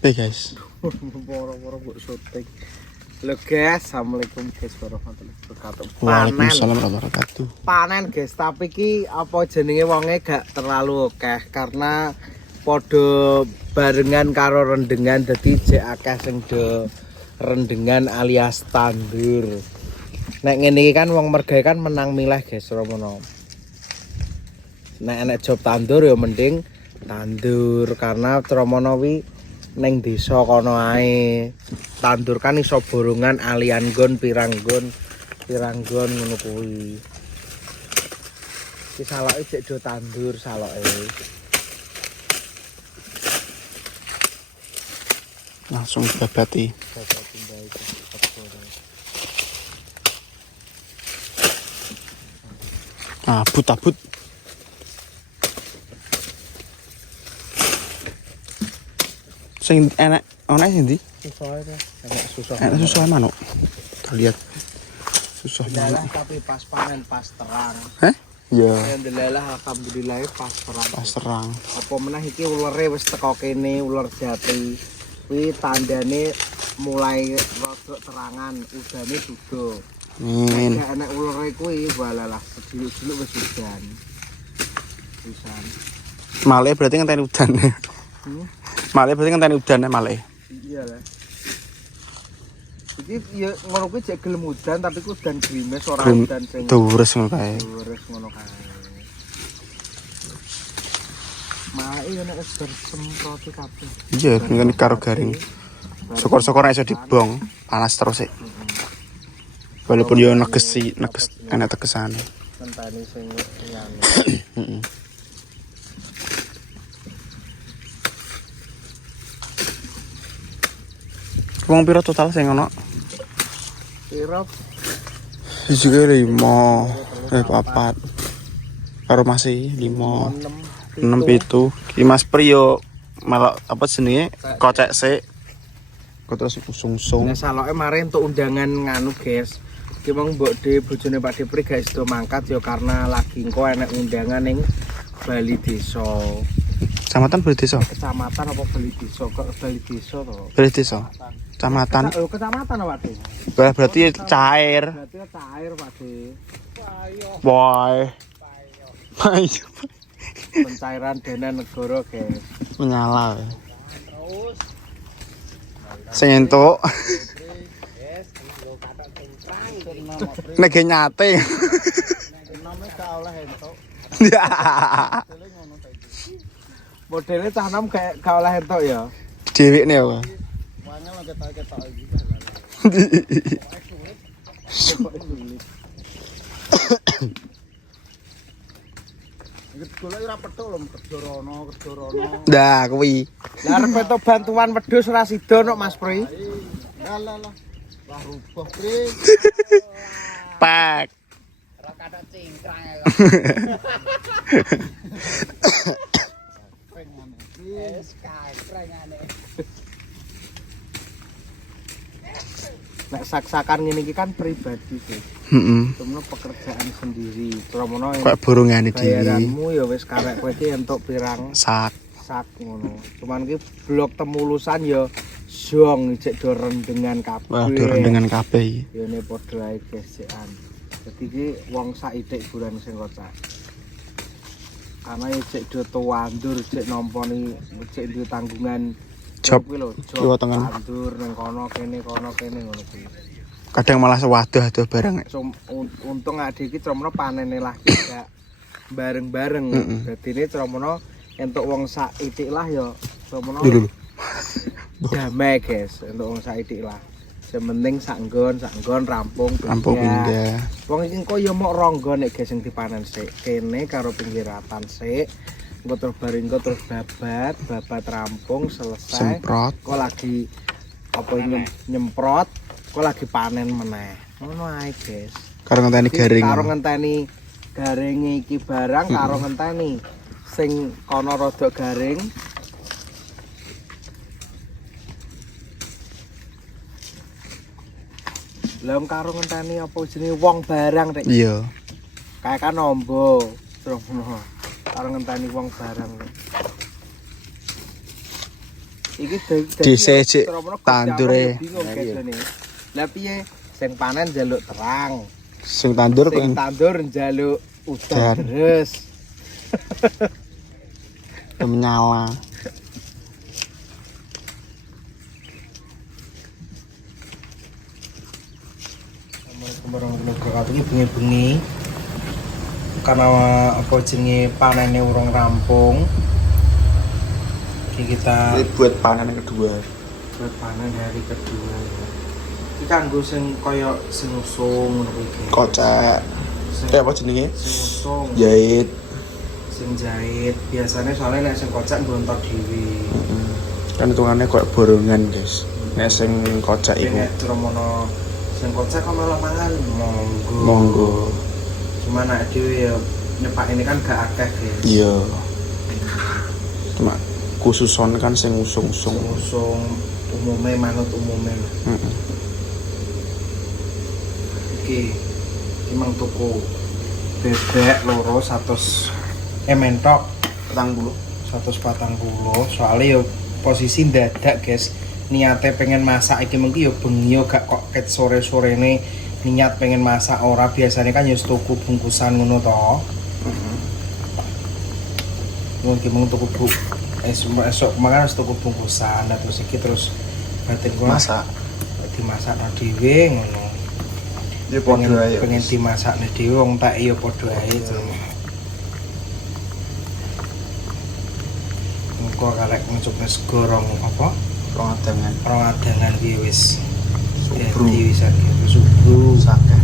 kabeh, guys. Moro-moro mbok syuting. Lho guys, assalamualaikum guys warahmatullahi wabarakatuh. Waalaikumsalam warahmatullahi wabarakatuh. Panen guys, tapi ki apa jenenge wonge gak terlalu akeh karena padha barengan karo rendengan dadi jek akeh sing do rendengan alias tandur. Nek ngene iki kan wong mergawe kan menang milih guys romono. Nek enek job tandur ya mending tandur karena Tromono wi neng desa kono ae. Tandur kan iso borongan alian gon pirang gon ngono kuwi. Iki saloke cek do tandur saloke. Langsung babati. Abut. Sing enak ana sing ndi? Susah itu. Enak susah. Enak susah manuk. Kita lihat. Susah Delalah manuk. tapi pas panen pas terang. Heh? Iya. Yang delalah alhamdulillah pas terang. Pas terang. Apa meneh iki ulere wis teko kene uler jati. Kuwi tandane mulai rada terangan, udane dudo. Amin. Nek enek ulere kuwi walalah seduluk-duluk wis udan. Pisan. Male berarti ngenteni udan. Male berarti ngenteni udan male. Iya lah. Jadi ya ngono kuwi jek gelem udan tapi ku udan grimes ora udan sing Dures ngono kae. Dures ngono kae. Mae nek wis bersemprot kabeh. Iya, ngene karo garing. Syukur-syukur iso dibong, panas terus sih. Walaupun yo neges enak tegesane. Tentane sing ngene. Heeh. Wong pira total sing ono? Piro? Juga 5, 4. Karo masih 5, 6 7. Ki Mas Priyo melok apa jenenge? Kocek sik. Kok terus sungsung. Nek saloke mari entuk undangan nganu, guys. Ki wong mbok de bojone Pak Depri guys do mangkat ya karena lagi engko enek undangan ning Bali Desa. Kecamatan Bali Desa. Kecamatan apa Bali Desa? Kok Bali Desa to? Bali Desa. Kecamatan. Oh, kecamatan apa, Pak? Berarti cair. Berarti cair, Pak. Boy. Ayo. Pencairan dana negara, guys. Menyala. Sing entuk. Nek nyate. Nome ka oleh entuk. Ya. Modele cah nom gak oleh entuk ya. Dhewekne apa? Wangel ketok-ketok iki. Golek ora petuk lho, kerja rono. Dah kuwi. Lah arep entuk bantuan wedhus ora sida nok Mas Pri. Lah. Wah rubah Pri. Pak. Ora kathok cingkrang ya. Wis kakrengane. Nek sak-sakan ngene iki kan pribadi, guys. Heeh. Temen pekerjaan sendiri. Promono Kok borongane dhewe. bayaranmu ya wis karek kowe iki entuk pirang Sak. ngono. Cuman ki blok temulusan ya jong cek do rendengan kabeh. Wah, rendengan kabeh. Ya ne padha ae gesekan. Dadi ki wong sak itik bulan sing kocak. Karena ya cek do tuandur cek nampani cek duwe tanggungan Job kuwi lho, Jawa Tengah. tandur ning kono kene ngono kuwi. Kadang malah sewaduh-aduh bareng. Untung adik iki Tromono panene lagi gak bareng-bareng. Dadine Tromono entuk wong sak itik lah ya Tromono. Lho. Damai guys, entuk wong sak itik lah. Sementing sak nggon rampung Pindah. Wong iki engko ya mok ronggo nek guys sing dipanen sik. Kene karo pinggiratan sik. Engko terus bareng engko terus babat rampung selesai. Semprot. Kok lagi apa nyemprot, kok lagi panen meneh. Ngono ae, guys. Karo ngenteni garing. Karo ngenteni garinge iki barang karo ngenteni sing kono rada garing. Lah karo ngenteni apa jenenge wong barang rek. Iya. Kayak kan ombo, terus karo ngenteni wong barang. Iki Dhisik, Cik, tandure. bingung kene. Lah piye sing panen njaluk terang, Sing tandur sing pengen tandur njaluk udan Udan. deres. menyala. Kemarin iki bengi-bengi. Karena apa jenenge panene urung rampung. Iki kita Ini buat panen yang kedua. buat panen hari kedua. Iki kanggo sing kaya sing usung ngono kuwi. Kocek. Sing Apa jenenge? sing usung, Jahit. sing jahit. Biasanya soalnya nek sing kocek nggontor dhewe. Kan hitungannya kok borongan, guys. Nek sing kocek iku. Nek Tromono sing kocek kok malah mangan monggo. Monggo. Cuma nek dhewe ya nyepak ini kan gak akeh, guys. Iya. Cuma khususon kan sing usung-usung. Sing usung umume manut umume. Heeh. Iki emang tuku bebek loro 100 mentok 40. 140 soalnya yo posisi dadak guys niate pengen masak iki mengki yo bengi yo gak kok ket sore-sore niat pengen masak ora biasanya kan yo tuku bungkusan ngono to. Mungkin mau tuku esok makan harus tuku bungkusan terus iki terus batin gua Masak. dimasak dhewe ngono. Ya padha ae. Pengen dimasakne dhewe wong tak iya padha ae jenenge. Engko kalek ngecukne sego rong apa? Pengadangan. Rong adangan kuwi wis Subru. dadi wisan iki subru. Sakeh.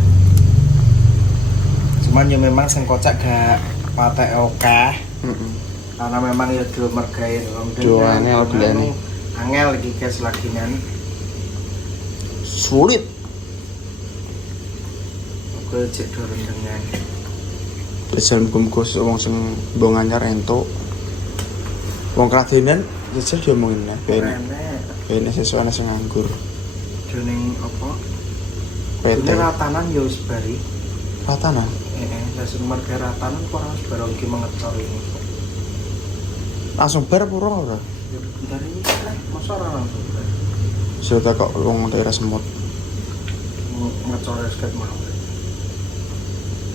Cuman ya memang sing kocak gak patek akeh. Heeh. Karena memang ya do mergain wong Doane lebih angel iki guys laginan. Sulit. Gue cek do rendengan. Jajan bungkus wong sing mbong anyar entuk. Wong kradenan jajal diomongin nek bene. Bene sesuatu sing nganggur. Dening apa? PT. Ini ratanan ya wis bari. Ratanan. Lah sing marga ratanan kok ora wis bareng iki mengecor ini. Langsung bar pura ora? Ya bentar ini kan masa ora langsung bar. Sudah kok wong daerah semut. Ngecor wis ket mau.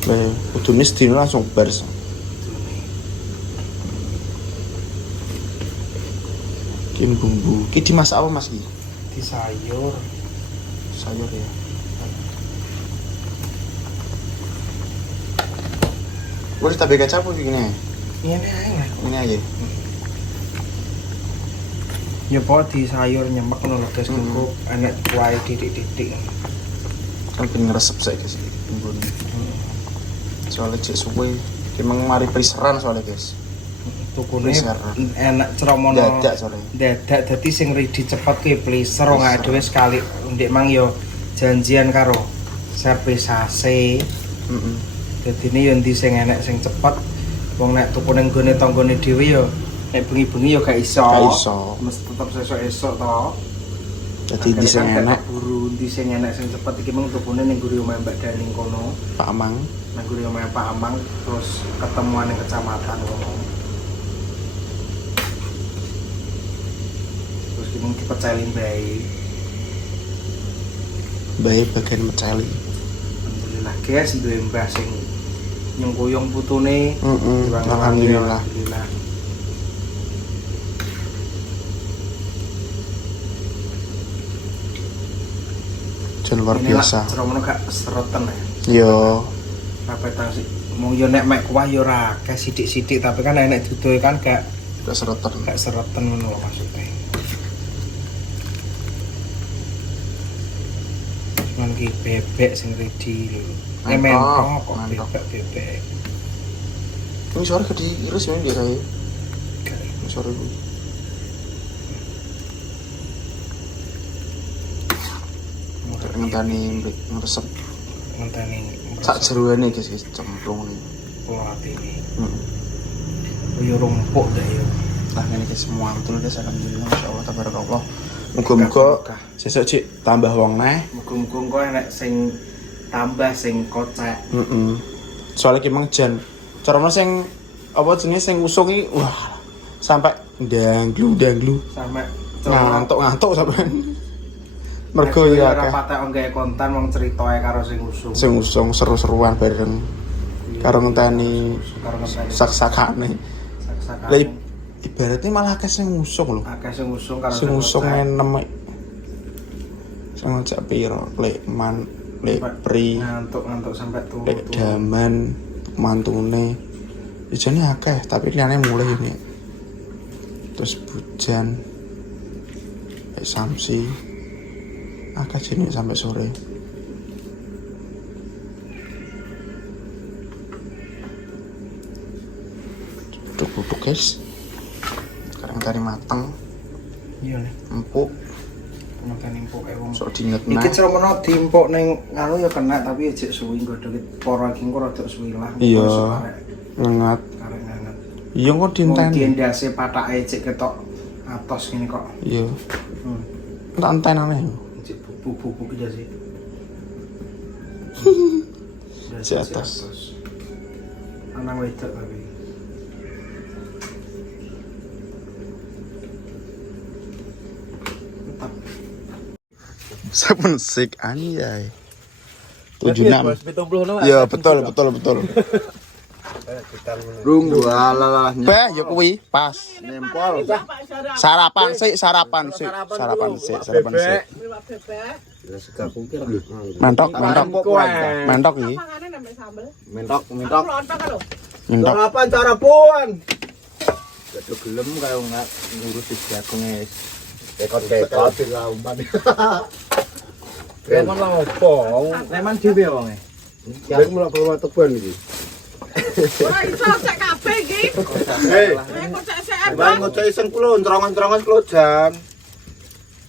Lah kudune sedina langsung bar. Kin bumbu. Ki dimasak apa Mas ki? Di sayur. Sayur ya. Wes tabe kecap iki gini. Ini ae. Ini aja. Nyepo di sayur nyemek ngono lho guys kok enek kuahe titik-titik. Kan pengen ngeresep saiki sih bumbune. Soalnya cek suwe ki mari periseran soalnya guys. Tukune Pleaser. enak ceromono. Dadak soalnya. Dadak dadi sing ready cepet ki pleaser wong dhewe sekali ndek mang yo janjian karo servisase. Heeh. Dadine yo ndi sing enek sing cepet. Wong nek tuku ning gone tanggane dhewe yo nek bengi-bengi yo gak iso. Gak iso. Mesti tetep sesuk-esuk to. Jadi di sing enak buru ndi sing enek sing cepet iki mung tukune ning guri omahe Mbak Daning kono. Pak Amang. Nang guri omahe Pak Amang terus ketemuan ning kecamatan kono. Terus ki mung dipecelin bae. Bae bagian meceli. Alhamdulillah guys duwe mbah sing nyengkuyung putune. Heeh. Alhamdulillah. Alhamdulillah. Luar biasa. Ceromono gak seretan ya. Yo, Apa tang sih? Mung yo nek mek kuah yo ora akeh sithik-sithik tapi kan enek dudoe kan gak gak seretan. seretan ngono lho maksudnya. Cuman ki bebek sing ready lho. Mentok kok Mantap. bebek. Ini sore ke diiris ya dia saya. Ini sore bu. Ngentani ngeresep. Ngenteni Sak jeruane guys cemplung nih. pelatih ini. Hmm. Yo rumpuk dah yo. Nah ini guys semua betul guys alhamdulillah masyaallah tabarakallah. Muga-muga sesuk cik tambah wong neh. Muga-muga engko enek sing tambah sing kocek. Heeh. Soalnya ki mang jan carane sing apa jenenge sing usung iki wah sampai danglu. Sampai ngantuk sampean. Mergo ya ora akeh patek nggawe konten wong critoe karo sing usung. sing usung seru-seruan bareng karo ngenteni Karo ngenteni sak-sakane. sak-sakane. Lah ibaratnya malah akeh sing usung lho. Akeh sing usung karo Sing usung enem. Sing ngajak piro? Lek pri, ngantuk sampai turu. lek daman, mantune. Ijane akeh, tapi liyane mulai ini. Terus Bujan, lek Samsi, akeh jenenge sampai sore. Duduk guys. Sekarang tadi mateng, Iya nih. empuk, Makan impuk wong. sok dingetna. Iki semono diimpuk ning anu ya kena tapi jek suwi godhog para iki engko rada suwi lah. Iya. Ngengat. Karek nganget. Iya kok dinteni. Mungkin ndase patake cek ketok atos gini kok. Iya. Tak entenane. Cek bubuk-bubuk iki sih. Di atas. Anang wedok tapi. Tetap. Sabun sik anjay. 76. Iya, betul. Runggu ala Beh, ya kuwi pas. nempol. Sarapan sik. Mentok iki. Mentok. Mentok. Sarapan cara puan. Gak gelem kaya nggak ngurus di jagung Bekot lah umpan. Lemon lah opo? Lemon dhewe wonge. Ben mulai keluar teban iki. Ora iso sek kabeh iki. Hei, Ngocek-sek bang ngocok iseng kulo, terongan-terongan kulo jam.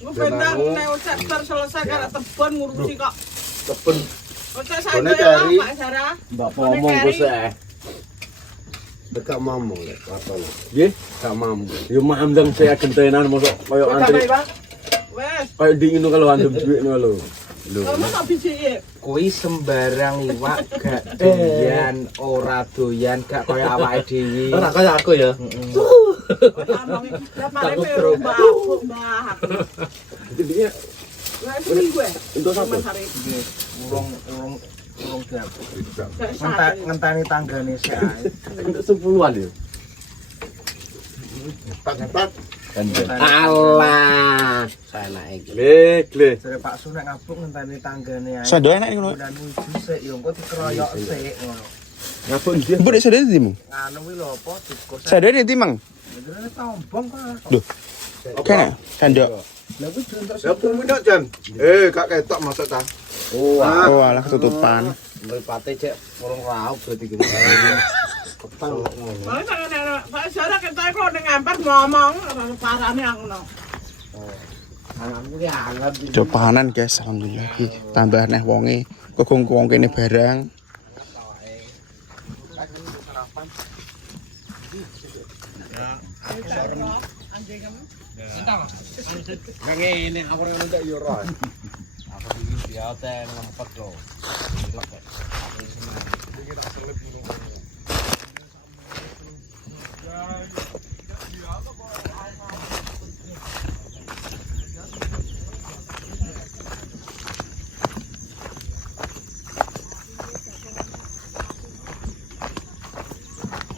Ngobendang nek ngocek selesai karo tebon ngurusi kok. Teben. Ngocek Bone saiki dari- Pak Sarah. Mbak ngomong ku seh. Dekat mamong lek katono. Nggih, gak mampu. Yo mandang saya gentenan mosok koyo antri. Wes, Kayak dingin kalau andem duit lho. kamu tak bijiki. Kuwi sembarang iwak gak doyan, ora doyan gak kaya awake dhewe. Ora kaya aku ya. Ngomong mare peru mbah. Jadinya Lah itu minggu ya. untuk satu. Mas Arif. Urung diapuk. Sek sate. Ngenteni tanggane sik ae. Untuk 10-an ya. Cepat-cepat. Alah. Saenake iki. Le. Jare Pak Su nek ngabuk ngenteni tanggane ae. Sado enak iki lho. Dan wuju sik yo engko dikeroyok sik ngono. Ngapun dia. Mbok nek sado ndi mu? Anu kuwi lho apa dikus. Sado ndi Mang? Benerane tombong kok. Duh. Kene sandok. Lah kuwi jeneng Ya pun minyak jan. Gak ketok masak ta. Oh, Oh, alah ketutupan. mripate cek urung raup berarti iki. Ketang ngono. Lah tak Pak Sarah ketok kok ning ngamper ngomong parane aku no. Anakmu ki anget. Copanan guys, alhamdulillah iki tambah neh wonge kegong-kegong kene barang. Nang ngene aku ora ndak yo ora. Aku iki biate ngempet lho.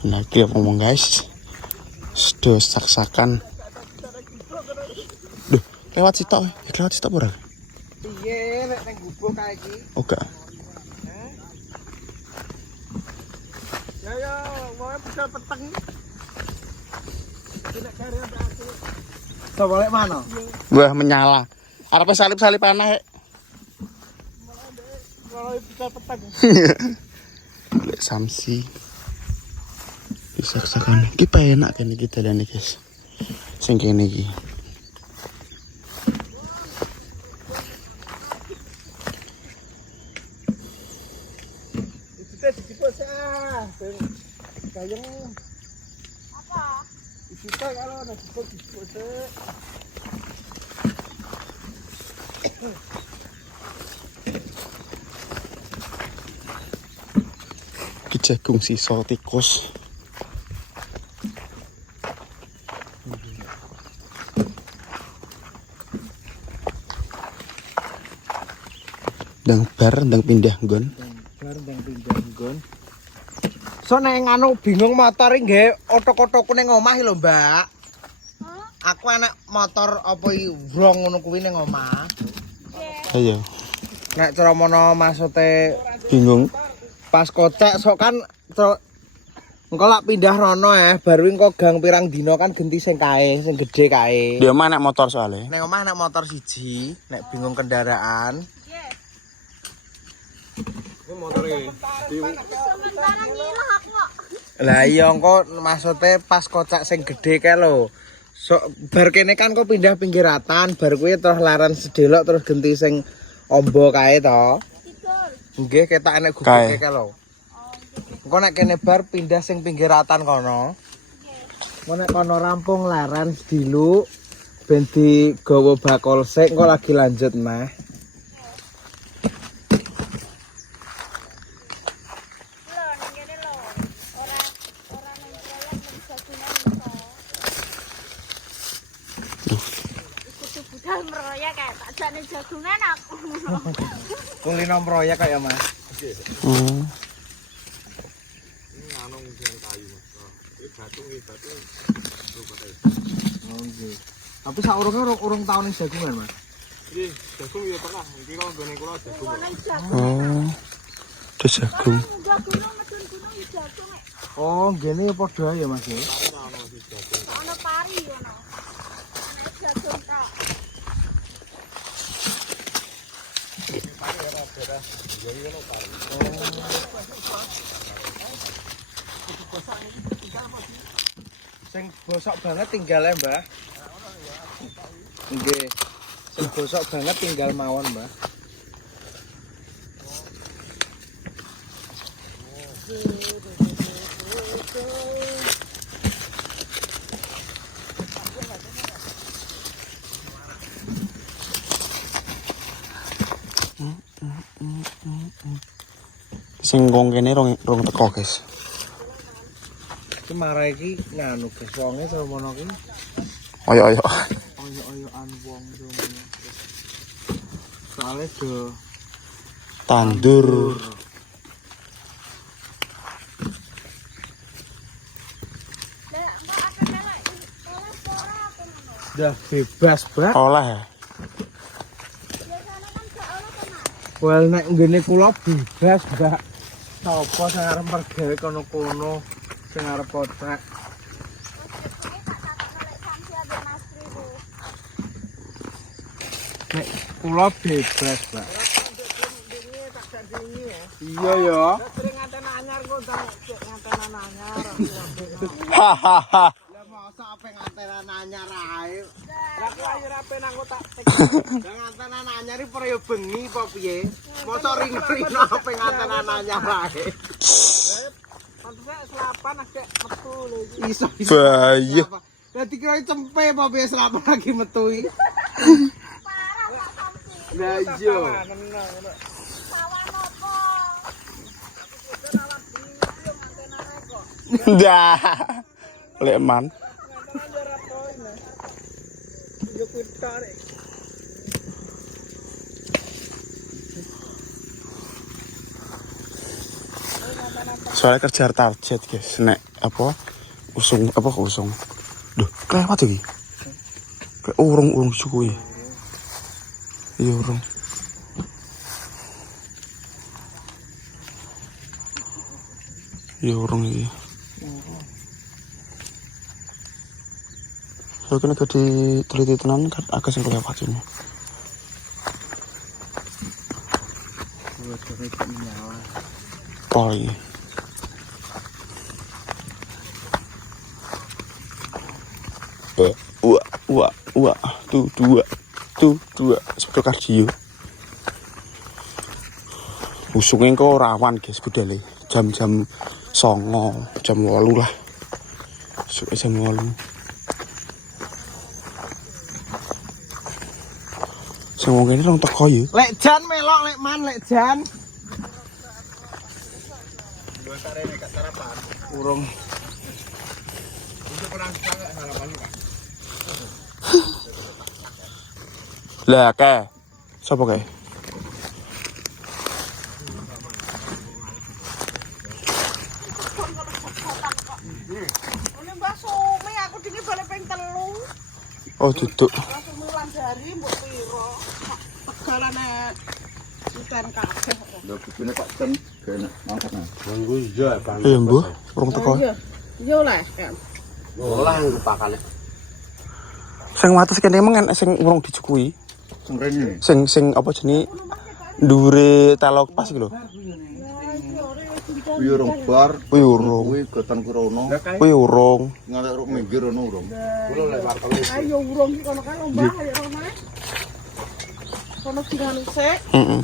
Nah, iki ngomong guys. Sedo sak-sakan. Duh, lewat sitok. Lewat sitok ora? Piye nek ning gubuk kae iki? Oh, gak. Ya mau bisa peteng. Coba balik mana? Wah, menyala. Arepe salip-salip aneh. Kalau bisa peteng. Lek Samsi. Sak-sakan. Iki penak kene iki dalane guys. Sing kene iki. Kita dijipuk sah. Kayang apa? Kita kalau ada dijipuk sih. Iki jagung sisa tikus. Ndang bar ndang pindah nggon. Bar ndang pindah nggon. So nek anu bingung motor iki nggih otok-otokku ning omah lho, Mbak. Aku enak motor apa iki wrong ngono kuwi ning omah. Ayo. Nek Tramono maksude Bingung. pas kocek sok kan engko lak pindah rono baru engko gang pirang dino kan genti sing kae, sing gedhe kae. Dia mah nek motor soalnya. Nek omah nek motor siji, nek bingung kendaraan. Lah iya engko maksude pas kocek sing gedhe kae lho. So, bar kene kan kok pindah pinggiratan, bar kuwi terus laran sedelok terus genti sing ombo kae to. Nggih ketak enek guguke kae lho. Engko nek kene bar pindah sing pinggiratan kono. Engko nek kono rampung laran sediluk ben digawa bakul sik engko lagi lanjut meh. Kulino proyek kaya Mas. Tapi saurunge urung taun ning jagungan, Mas. Nggih, jagung ya pernah. Iki kok nggone kula jagung. Oh. Itu jagung. Oh, ngene ya padha ya, Mas. Ono pari ngono. Jagung tok. Sing bosok banget tinggal ya, Mbah. Nggih. Sing bosok banget tinggal mawon, Mbah. Sing wong kene rong teko, guys. Iki marah iki nganu guys, wonge Tramono ki Ayo. oyo-oyoan wong Tramono. Soale do Tandur. Lah kok akeh melek oleh ora apa ngono. dah bebas, Mbak. Oleh. Biasane kan gak oleh to, Mas. Well nek ngene kula bebas, Mbak. Sapa sing arep pergawe kono-kono sing arep kontrak. Nek kula bebas, Mbak. Iya ya. Sering nganten anyar kok cek nganten anyar. Hahaha. Lah masa ape ngantenan anyar ae. Lah aku ayo rape nang tak tek. Lah ngantenan anyar iki peryo bengi apa piye? Masa ring-ring ape ngantenan anyar ae. Pantes selapan akeh metu lho iki. Iso. Bahaya. Lah dikira cempe apa piye selama lagi metu iki. Lah iya. Dah. Leman. Yo kuitar. Soalnya kerja target, guys. Nek apa? Usung. Duh, kelewat iki. Kayak urung suku ya. Iya urung. Iya urung iki. So kena teliti tenan kan agak sing kelewat ini. Oh iya. Wah, tuh dua, sepeda kardio. Usungnya kok rawan guys, budale. Jam-jam 09.00, jam 8 lah. Suke jam 8. Sing wong kene rong teko ya. Lek jan melok lek man lek jan. Urung. Lah ke. Sopo ke? Oh, duduk. Semulan dari mbok piro. Tegalane ikan kabeh. Lho bibine kok ten kene mangkat nah. Manggu iya kan. Iya, Mbuh. Urung teko. Iya. Iya lah kan. Olah yang pakane. Sing wates kene emang sing urung dijukui. Sing rene. Sing apa jenenge dhuwure telok pas iki lho. Kuwi urung bar. Kuwi urung. Kuwi gotan kurono. Kuwi urung. Ngalek ruk minggir ono urung. Kulo lek warteg. Ayo urung iki kono kae ombah ya Roma. Kono tinggal sik. Heeh.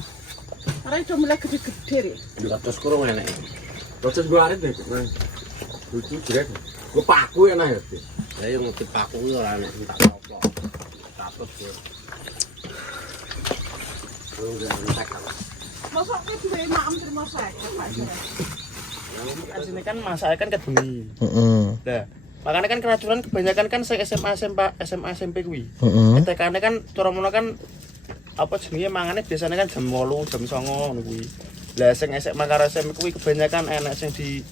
Arek do mulai gede-gede rek. Terus kurang enak. Terus gua arit deh. Lucu jret. Gua paku enak ya. Lah yang dipaku ora enak tak apa. Takut ya. Mosok ki duwe maem terima saja, Pak. Aslinya kan masalahnya kan kebengi. Heeh. Nah, makanya kan keracunan kebanyakan kan saya SMA SMP kuwi. Heeh. TK-ne kan cara mono kan apa jenenge mangane biasanya kan jam 8, jam 9 ngono kuwi. Lah sing SMA karo SMP kuwi kebanyakan enak sing di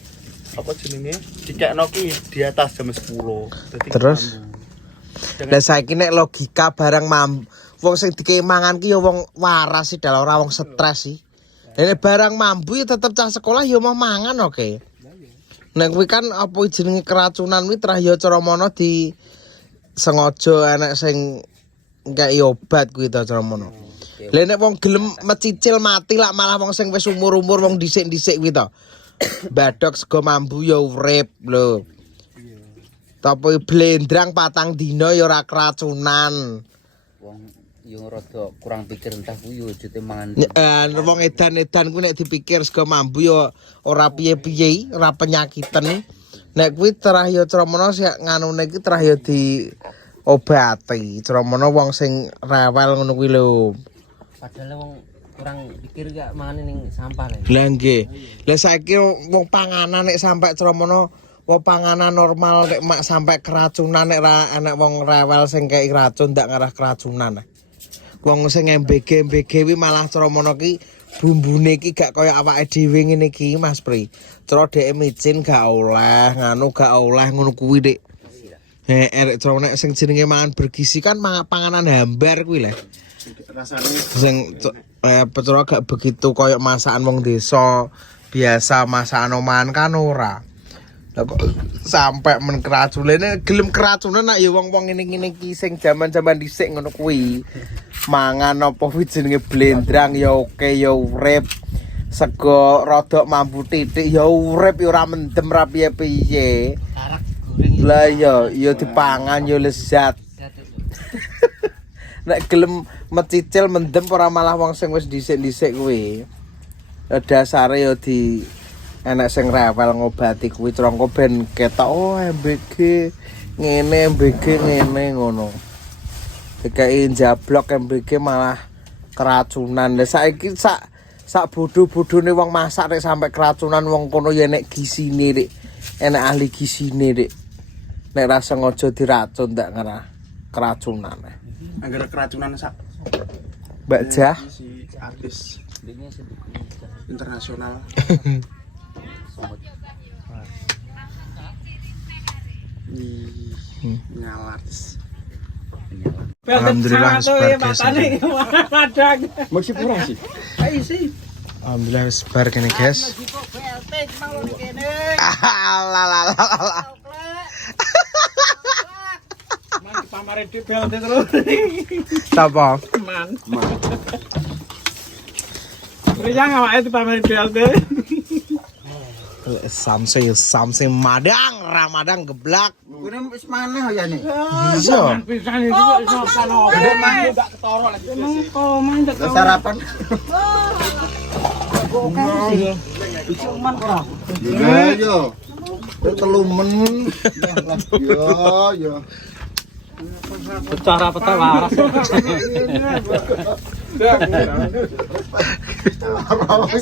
apa jenenge dikekno ki di atas jam 10. Dadi Terus? Lah saiki nek logika barang wong sing dikei mangan ki ya wong waras sih dalah ora wong stres sih. Nek barang mambu ya tetep cah sekolah ya mau mangan oke. Nek kuwi kan apa jenenge keracunan kuwi trah ya cara mono di sengaja enek sing ngkai obat kuwi to cara mono. Lah nek wong gelem mecicil mati lak malah wong sing wis umur-umur wong dhisik-dhisik kuwi to. Badok sego mambu ya urip lho. Tapi blendrang 4 dina ya ora keracunan. Wong yo rada kurang pikir entah kuwi yo jute mangan. Wong edan-edan kuwi nek dipikir sego mambu ya ora piye-piye, ora penyakitan. Nek kuwi terah ya cramono sik nganune iki terah ya diobati. Cramono wong sing rewel ngono kuwi lho. Padahal wong kurang pikir gak mangane ning sampah lho. Lah nggih. Lah saiki wong panganan nek sampe cramono wong panganan normal nek mak sampe keracunan nek ra enek wong rewel sing kei racun ndak ngarah keracunan. Wong sing MBG kuwi malah cara mono ki bumbune ki gak kaya awake dhewe ngene iki Mas Pri. Cara dhek micin gak oleh, nganu gak oleh ngono kuwi Dik. Erek cara nek sing jenenge mangan bergizi kan panganan hambar kuwi lho. Sing cara gak begitu kaya masakan wong desa biasa masakan omahan kan ora. Lah kok sampe men keracunane gelem keracunan nak ya wong-wong ngene-ngene iki sing jaman-jaman dhisik ngono kuwi. Mangan apa kuwi jenenge blendrang ya oke ya urip. Sego rodok mambu titik ya urip ya ora mendem ra piye-piye. Lah ya dipangan ya lezat. Nek gelem mecicil mendem ora malah wong sing wis dhisik-dhisik kuwi. Dasare ya di enak sing rewel ngobati kuwi trongko ben ketok MBG ngene MBG ngene ngono. Dikai njablok MBG malah keracunan. Lah saiki sak bodho-bodhone wong masak nek sampe keracunan wong kono ya nek gisine Dik. Enak ahli gisine Dik. Nek ra sengaja diracun ndak ngarah keracunan. Angger keracunan sak Mbak Jah si artis internasional. Ngalartis. Alhamdulillah sebar Padang. Masih kurang sih. Ayo sih. Alhamdulillah sebar kene guys. Alah. Pamare di BLT terus. Sapa? Man. Riyang awake di pamare BLT. Samse madang Ramadan geblak. Kuwi wis maneh ya nih. Iya. Pisan iki kok iso kalo. Gede maneh Gak ketara lagi. Emang kok mandek sarapan. cuman ora. Ya yo. Telumen. Yo. Secara peta waras.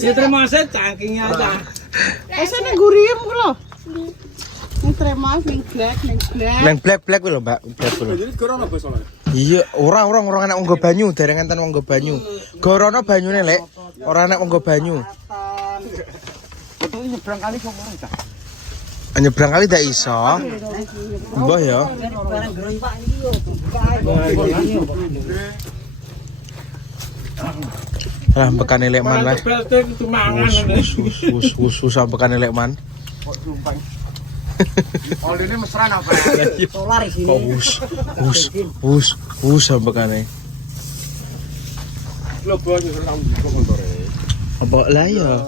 Ya terima kasih cangkingnya aja. Esene guriem ku lho. Ning terima ning black. Nang black kuwi lho, Mbak. Black kuwi. Jadi kurang apa soalnya? Iya, ora enak nggo banyu, dereng enten nggo banyu. Gorono banyune, Lek. Ora enak nggo banyu. Itu nyebrang kali kok ora. Nyebrang kali ndak iso. Mbah ya. Lah bekane lek man lah. Wus bekane lek man. Oline mesra apa? Solar di sini. Wus bekane. Apa lah ya?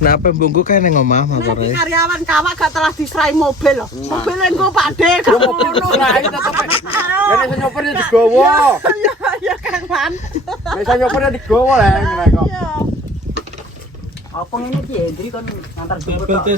Kenapa bungku kayak neng omah motore? Karyawan kawak gak telah diserai mobil loh. Mobilnya engko Pak De gak ngono. Ini saya nyopernya digowo. Ya Kang Man. Ini saya nyopernya digowo lah kok. Apa ini Ki Hendri kon antar jemput. Betul